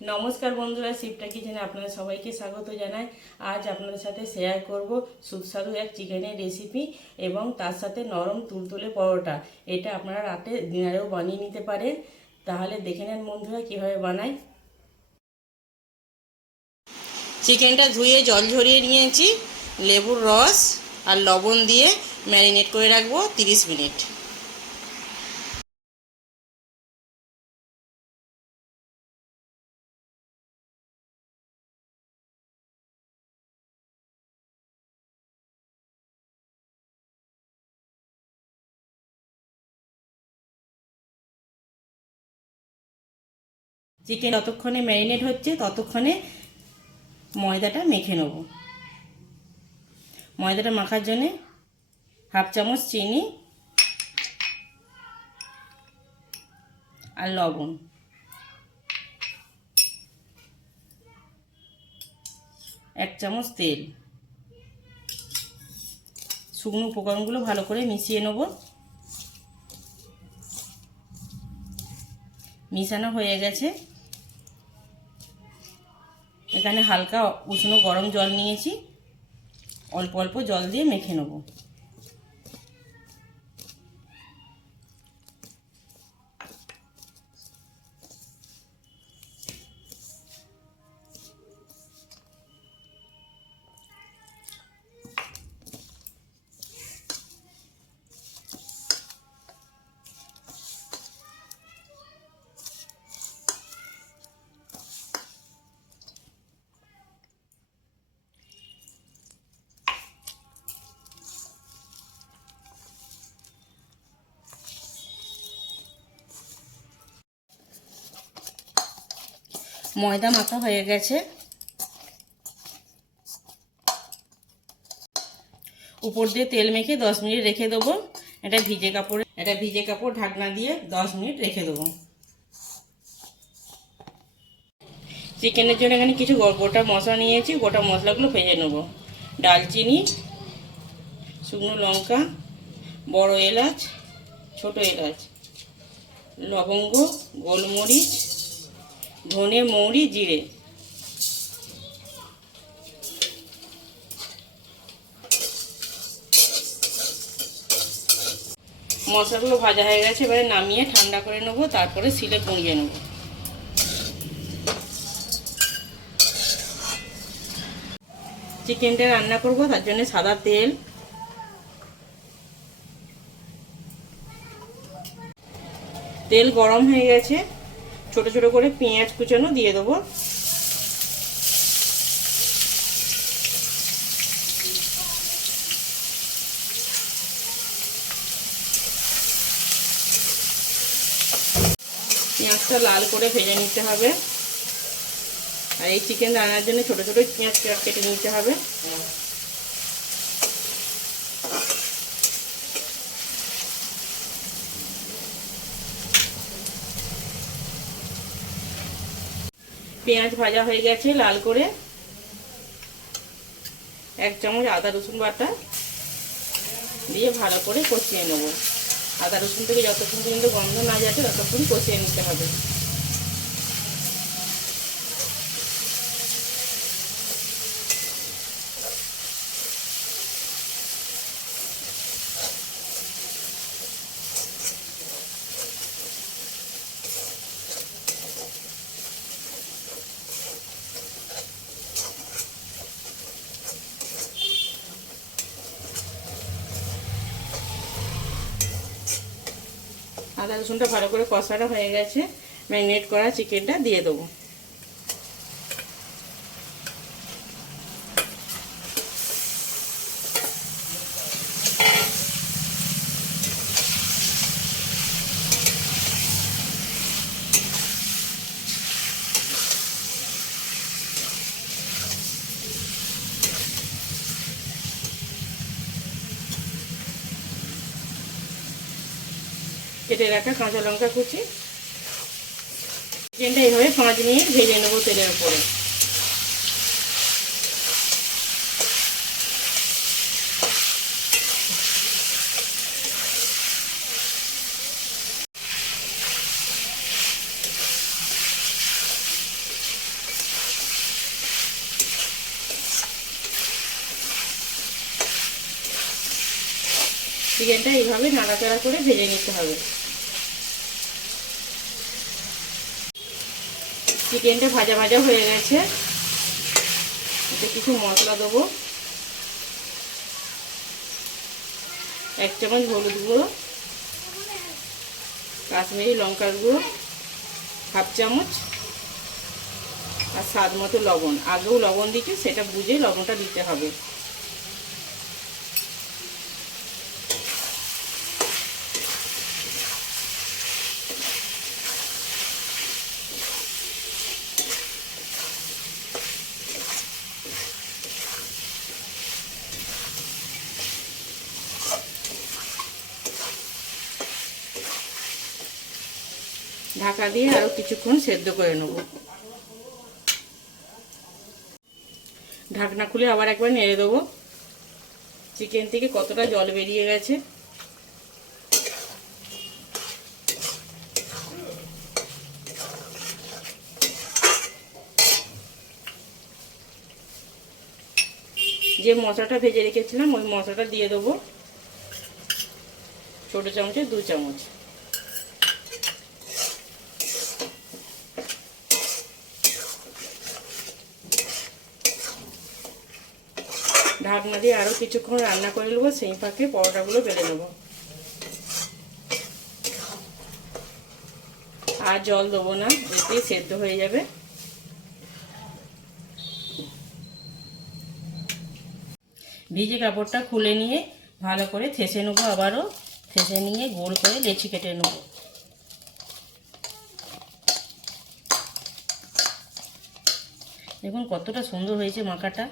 নমস্কার বন্ধুরা, শিবটা কিচেনে আপনাদের সবাইকে স্বাগত জানাই। আজ আপনাদের সাথে শেয়ার করব সুস্বাদু এক চিকেনের রেসিপি এবং তার সাথে নরম তুলতুলে পরোটা। এটা আপনারা রাতে ডিনারেও বানিয়ে নিতে পারেন। তাহলে দেখে নেন বন্ধুরা কিভাবে বানাই। চিকেনটা ধুয়ে জল ঝরিয়ে নিয়েছি, লেবুর রস আর লবণ দিয়ে ম্যারিনেট করে রাখবো 30 মিনিট। চিকেন যতক্ষণে ম্যারিনেট হচ্ছে ততক্ষণে ময়দাটা মেখে নেব। ময়দাটা মাখার জন্যে হাফ চামচ চিনি আর লবণ, এক চামচ তেল, শুকনো উপকরণগুলো ভালো করে মিশিয়ে নেব। মিশানো হয়ে গেছে। এখানে হালকা উষ্ণ গরম জল নিয়েছি, অল্প অল্প জল দিয়ে মেখে নেব। ময়দা মাখা হয়ে গেছে। উপর দিয়ে তেল মেখে 10 মিনিট রেখে দেবো। এটা ভিজে কাপড় ঢাকনা দিয়ে 10 মিনিট রেখে দেবো। চিকেনের জন্য এখানে কিছু গোটা মশলা নিয়েছি, গোটা মশলাগুলো ভেজে নেব। ডালচিনি, শুকনো লঙ্কা, বড় এলাচ, ছোট এলাচ, লবঙ্গ, গোলমরিচ, ধনে, মৌরি, জিরে। মশলাগুলো ভাজা হয়ে গেছে, এবারে নামিয়ে ঠান্ডা করে নেবো, তারপরে শিলে পুড়িয়ে নেব। চিকেনটা রান্না করব, তার জন্য সাদা তেল গরম হয়ে গেছে। ছোট ছোট করে পেঁয়াজ কুচানো দিয়ে দেবো। পেঁয়াজটা লাল করে ভেজে নিতে হবে। আর এই চিকেন রান্নার জন্য ছোট ছোট পেঁয়াজ কেটে নিতে হবে। পেঁয়াজ ভাজা হয়ে গেছে লাল করে। 1 চামচ আদা রসুন বাটা দিয়ে ভালো করে কষিয়ে নেব। আদা রসুন থেকে যতক্ষণ পর্যন্ত গন্ধ না যাচ্ছে ততক্ষণ কষিয়ে নিতে হবে। আদা রসুনটা ভালো করে কষানো হয়ে গেছে। ম্যারিনেট করা চিকেনটা দিয়ে দেবো। কেটে রাখা কাঁচা লঙ্কা কুচি। চিকেনটা এইভাবে 5 মিনিট ভেজে নেবো তেলের উপরে। চিকেনটা এইভাবে নাড়াচাড়া করে ভেজে নিতে হবে। চিকেনটা ভাজা ভাজা হয়ে গেছে। এতে কিছু মশলা দেবো। 1 চামচ হলুদ গুঁড়ো, কাশ্মীরি লঙ্কার গুঁড়ো 1/2 চামচ, আর স্বাদ মতো লবণ। আগেও লবণ দিচ্ছি, সেটা বুঝে লবণটা দিতে হবে। ঢাকা দিয়ে আরো কিছুক্ষণ সেদ্ধ করে নেব। ঢাকনা খুলে আবার একবার নেড়ে দেবো। চিকেন থেকে কতটা জল বেরিয়ে গেছে। যে মশলাটা ভেজে রেখেছিলাম ওই মশলাটা দিয়ে দেবো। ছোট চামচে 2 চামচ। ঢাকনা দিয়ে আরো কিছুক্ষণ রান্না করে নেবো। সেই ফাঁকে পরোটাগুলো বেলে নেবো। আর জল দেবো না, এতেই সেদ্ধ হয়ে যাবে। ভিজে কাপড়টা খুলে নিয়ে ভালো করে থেসে নেবো। আবারও থেসে নিয়ে গোল করে লেচি কেটে নেবো। দেখুন কতটা সুন্দর হয়েছে মাখাটা।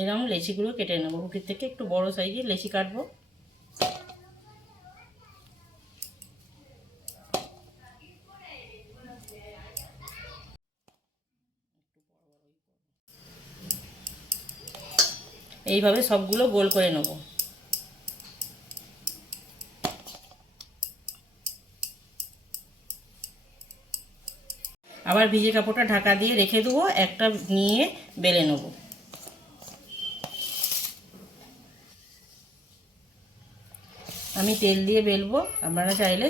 এরকম লেচিগুলো কেটে নেবো। রুটির থেকে একটু বড় সাইজের লেচি কাটবো। এইভাবে সবগুলো গোল করে নেব। আবার ভিজে কাপড়টা ঢাকা দিয়ে রেখে দেবো। একটা নিয়ে বেলে নেব। আমি তেল দিয়ে বেলবো, আপনারা চাইলে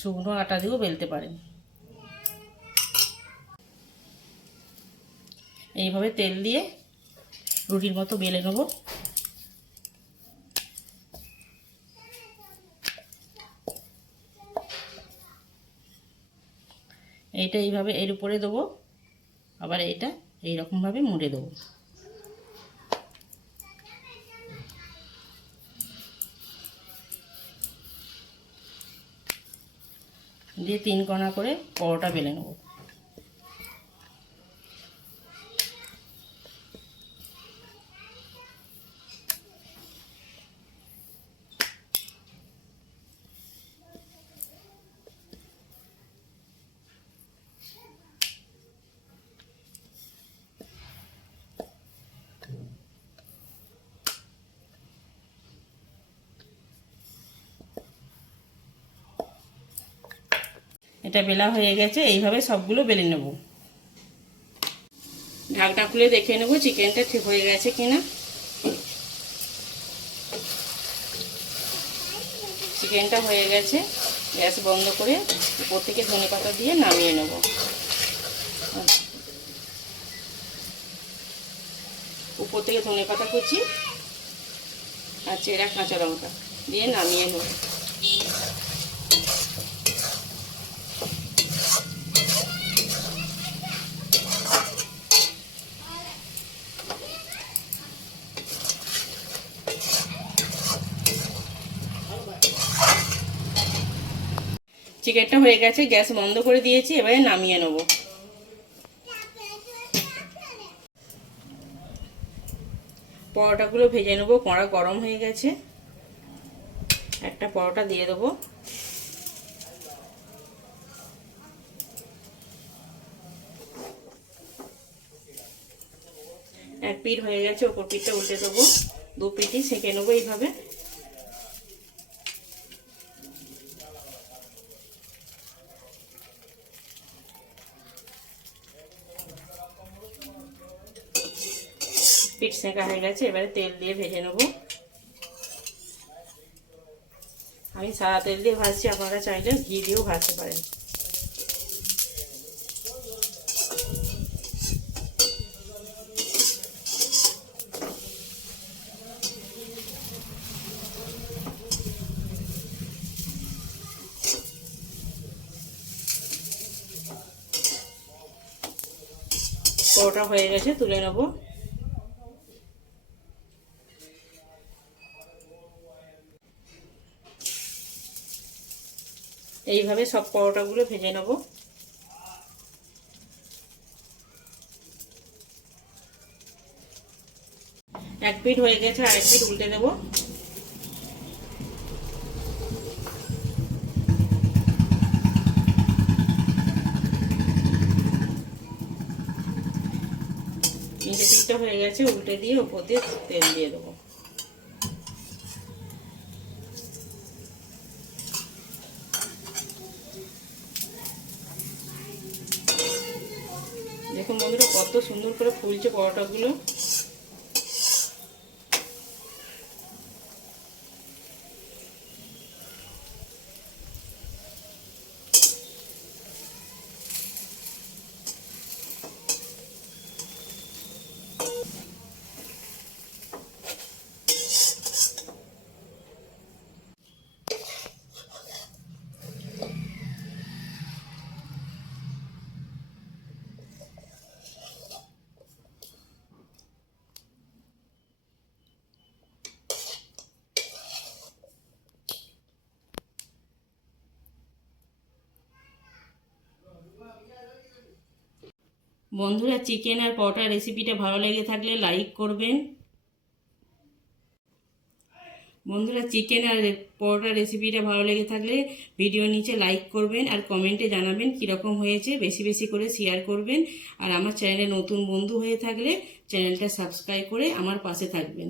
শুকনো আটা দিয়েও বেলতে পারেন। এইভাবে তেল দিয়ে রুটির মতো বেলে নেব। এইটা এইভাবে এর উপরে দেবো, আবার এইটা এইরকমভাবে মুড়ে দেবো। দিয়ে 3 কোণা করে পরোটা বেলে নেব। এটা বেলা হয়ে গেছে। এইভাবে সবগুলো বেলে নেব। ঢাকনা খুলে দেখে নেব চিকেনটা ঠিক হয়ে গেছে কিনা। চিকেনটা হয়ে গেছে। গ্যাস বন্ধ করে উপর থেকে ধনেপাতা দিয়ে নামিয়ে নেব। উপর থেকে ধনেপাতা কুচি আর চেরা কাঁচা লঙ্কা দিয়ে নামিয়ে নেব। চিকেনটা হয়ে গেছে। গ্যাস বন্ধ করে দিয়েছি। এবারে নামিয়ে নেব। পরোটাগুলো ভেজে নেব। কড়া গরম হয়ে গেছে। একটা পরোটা দিয়ে দেবো। এক পিঠ হয়ে গেছে, ওপর পিঠটা উল্টে দেবো। 2 পিঠই সেঁকে নেবো এইভাবে। পিঠ সেঁকা হয়ে গেছে, এবারে তেল দিয়ে ভেজে নেব। আমি সাদা তেল দিয়ে ভাজছি, আপনারা চাইলে ঘি দিয়েও ভাজতে পারেন। পরোটা হয়ে গেছে, তুলে নেব। এইভাবে সব পরোটাগুলো ভেজে নেব। এক পিঠ হয়ে গেছে, আরেক পিঠ উল্টে দেব। নিচে পিঠটা হয়ে গেছে, উল্টে দিয়ে ওপর দিয়ে তেল দিয়ে দেবো। দেখুন বন্ধুরা কত সুন্দর করে ফুলছে পরোটাগুলো। বন্ধুরা চিকেন আর পরোটা রেসিপিটা ভালো লেগে থাকলে লাইক করবেন। বন্ধুরা চিকেন আর পরোটা রেসিপিটা ভালো লেগে থাকলে ভিডিও নিচে লাইক করবেন আর কমেন্টে জানাবেন কীরকম হয়েছে। বেশি বেশি করে শেয়ার করবেন। আর আমার চ্যানেলে নতুন বন্ধু হয়ে থাকলে চ্যানেলটা সাবস্ক্রাইব করে আমার পাশে থাকবেন।